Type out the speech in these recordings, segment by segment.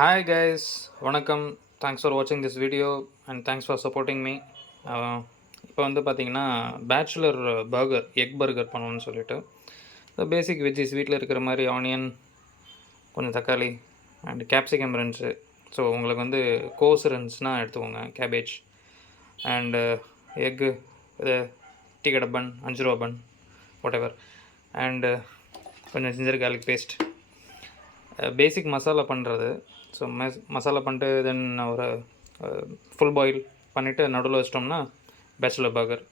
Hi guys, வணக்கம். Thanks for watching this video and thanks for supporting me. இப்போ வந்து பார்த்தீங்கன்னா பேச்சுலர் பர்கர் எக் பர்கர் பண்ணணும்னு சொல்லிட்டு பேசிக் வெஜ்ஜிஸ் வீட்டில் இருக்கிற மாதிரி ஆனியன், கொஞ்சம் தக்காளி அண்ட் கேப்சிகம் இருந்துச்சு. ஸோ உங்களுக்கு வந்து கோஸ் இருந்துச்சுன்னா எடுத்துக்கோங்க, கேபேஜ் அண்டு எக்கு, இது டீ கடை பன், 5 ரூபா பன், வாட் எவர், அண்டு கொஞ்சம் ஜிஞ்சர் garlic பேஸ்ட், பேசிக் மசாலா பண்ணுறது. ஸோ மசாலா பண்ணிட்டு தென் ஒரு ஃபுல் பாயில் பண்ணிவிட்டு நடுவில் வச்சிட்டோம்னா பேச்சுலர் பர்கர்.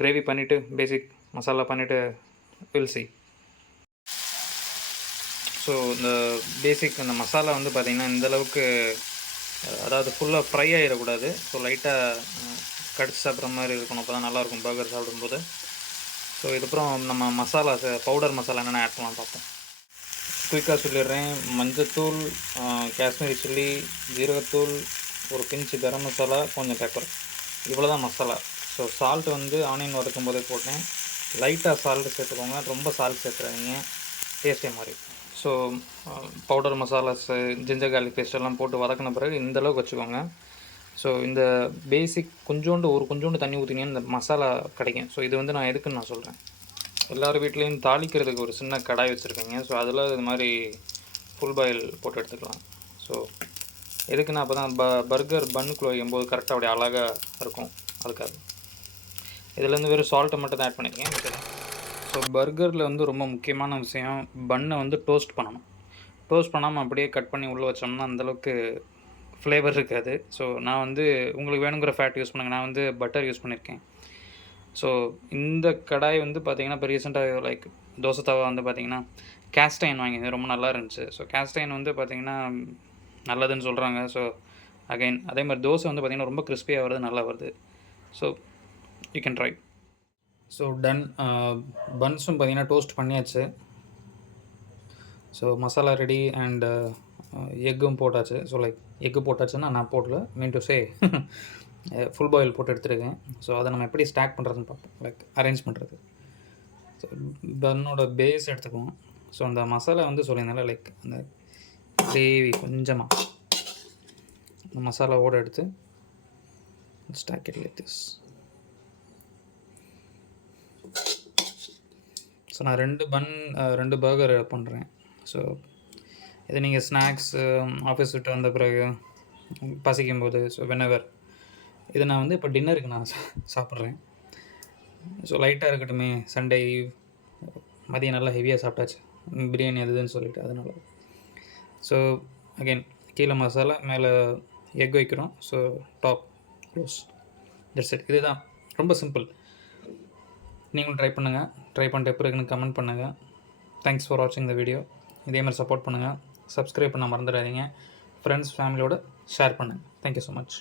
கிரேவி பண்ணிவிட்டு பேசிக் மசாலா பண்ணிவிட்டு வில் சி. ஸோ இந்த பேசிக் இந்த மசாலா வந்து பார்த்திங்கன்னா இந்தளவுக்கு, அதாவது ஃபுல்லாக ஃப்ரை ஆகிடக்கூடாது. ஸோ லைட்டாக கடிச்சு சாப்பிட்ற மாதிரி இருக்கணும், அப்போ தான் நல்லாயிருக்கும் பர்கர் சாப்பிடும்போது. ஸோ இதுக்கப்புறம் நம்ம மசாலா பவுடர் மசாலா என்னென்ன ஆட் பண்ணலாம் பார்ப்போம். குயிக்காக சொல்லிடுறேன். மஞ்சத்தூள், காஷ்மீரி சில்லி, ஜீரகத்தூள், ஒரு பிஞ்சு கரம் மசாலா, கொஞ்சம் பெப்பர், இவ்வளோ தான் மசாலா. ஸோ சால்ட் வந்து ஆனியன் வதக்கும் போதே போட்டேன். லைட்டாக சால்ட்டு சேர்த்துக்கோங்க, ரொம்ப சால்ட் சேர்த்துறாதீங்க, டேஸ்ட்டே மாதிரி. So powder masalas, ginger garlic paste எல்லாம் போட்டு வதக்கின பிறகு இந்தளவுக்கு வச்சுக்கோங்க. ஸோ இந்த பேசிக் கொஞ்சோண்டு தண்ணி ஊற்றினீங்கன்னா இந்த மசாலா கிடைக்கும். ஸோ இது வந்து நான் எதுக்குன்னு நான் சொல்கிறேன். எல்லார் வீட்லேயும் தாளிக்கிறதுக்கு ஒரு சின்ன கடாய் வச்சுருக்கீங்க. ஸோ அதில் இது மாதிரி ஃபுல் பாயில் போட்டு எடுத்துக்கலாம். ஸோ எதுக்குன்னா அப்போ தான் பர்கர் பன்னுக்குள்ளே வைக்கும்போது கரெக்டாக அப்படியே அழகாக இருக்கும். அதுக்காக இதுலேருந்து வெறும் சால்ட்டை மட்டும் தான் ஆட் பண்ணிக்கங்க. ஸோ பர்கரில் வந்து ரொம்ப முக்கியமான விஷயம், பன்னை வந்து டோஸ்ட் பண்ணணும். டோஸ்ட் பண்ணாமல் அப்படியே கட் பண்ணி உள்ளே வச்சோம்னா அந்தளவுக்கு ஃப்ளேவர் இருக்காது. ஸோ நான் வந்து உங்களுக்கு வேணுங்கிற ஃபேட் யூஸ் பண்ணுங்கள், நான் வந்து பட்டர் யூஸ் பண்ணியிருக்கேன். ஸோ இந்த கடாய் வந்து பார்த்திங்கன்னா இப்போ ரீசெண்டாக லைக் தோசை தவா வந்து பார்த்திங்கன்னா கேஸ்ட் அயர்ன் வாங்கியிருந்தேன், ரொம்ப நல்லா இருந்துச்சு. ஸோ கேஸ்ட் அயர்ன் வந்து பார்த்திங்கன்னா நல்லதுன்னு சொல்கிறாங்க. ஸோ அகைன் அதே மாதிரி தோசை வந்து பார்த்திங்கன்னா ரொம்ப கிறிஸ்பியாக வருது, நல்லா வருது. So you can try. So done. பன்ஸும் பார்த்திங்கன்னா டோஸ்ட் பண்ணியாச்சு. ஸோ மசாலா ரெடி அண்டு எக்கும் போட்டாச்சு. ஸோ லைக் எக்கு போட்டாச்சுன்னா நான் போடல, mean to say full boil போட்டு எடுத்துருக்கேன். ஸோ அதை நம்ம எப்படி ஸ்டாக் பண்ணுறதுன்னு பார்ப்போம், லைக் அரேஞ்ச் பண்ணுறது. ஸோ பன்னோட பேஸ் எடுத்துக்குவோம். ஸோ அந்த மசாலா வந்து சொல்லியிருந்தால லைக் அந்த கிரேவி கொஞ்சமாக மசாலாவோடு எடுத்து stack it like this. So நான் 2 பர்கர் பண்ணுறேன். ஸோ இது நீங்கள் ஸ்நாக்ஸ், ஆஃபீஸ் விட்டு வந்த பிறகு பசிக்கும்போது, ஸோ வெனவர் இது நான் வந்து இப்போ டின்னருக்கு நான் சாப்பிட்றேன். ஸோ லைட்டாக இருக்கட்டுமே, சண்டே ஈவ், மதியம் நல்லா ஹெவியாக சாப்பிட்டாச்சு, பிரியாணி அதுன்னு சொல்லிட்டு அதனால். ஸோ அகெயின் கீழே மசாலா, மேலே எக் வைக்கிறோம். So top close, that's it. இதுதான், ரொம்ப சிம்பிள். நீங்களும் ட்ரை பண்ணுங்கள். ட்ரை பண்ணிட்டு எப்படி இருக்குன்னு கமெண்ட் பண்ணுங்கள். தேங்க்ஸ் ஃபார் வாட்சிங் த வீடியோ. இதே மாதிரி சப்போர்ட் பண்ணுங்கள். சப்ஸ்கிரைப் பண்ண மறந்துடாதீங்க. ஃப்ரெண்ட்ஸ் ஃபேமிலியோடு ஷேர் பண்ணுங்கள். Thank you so much.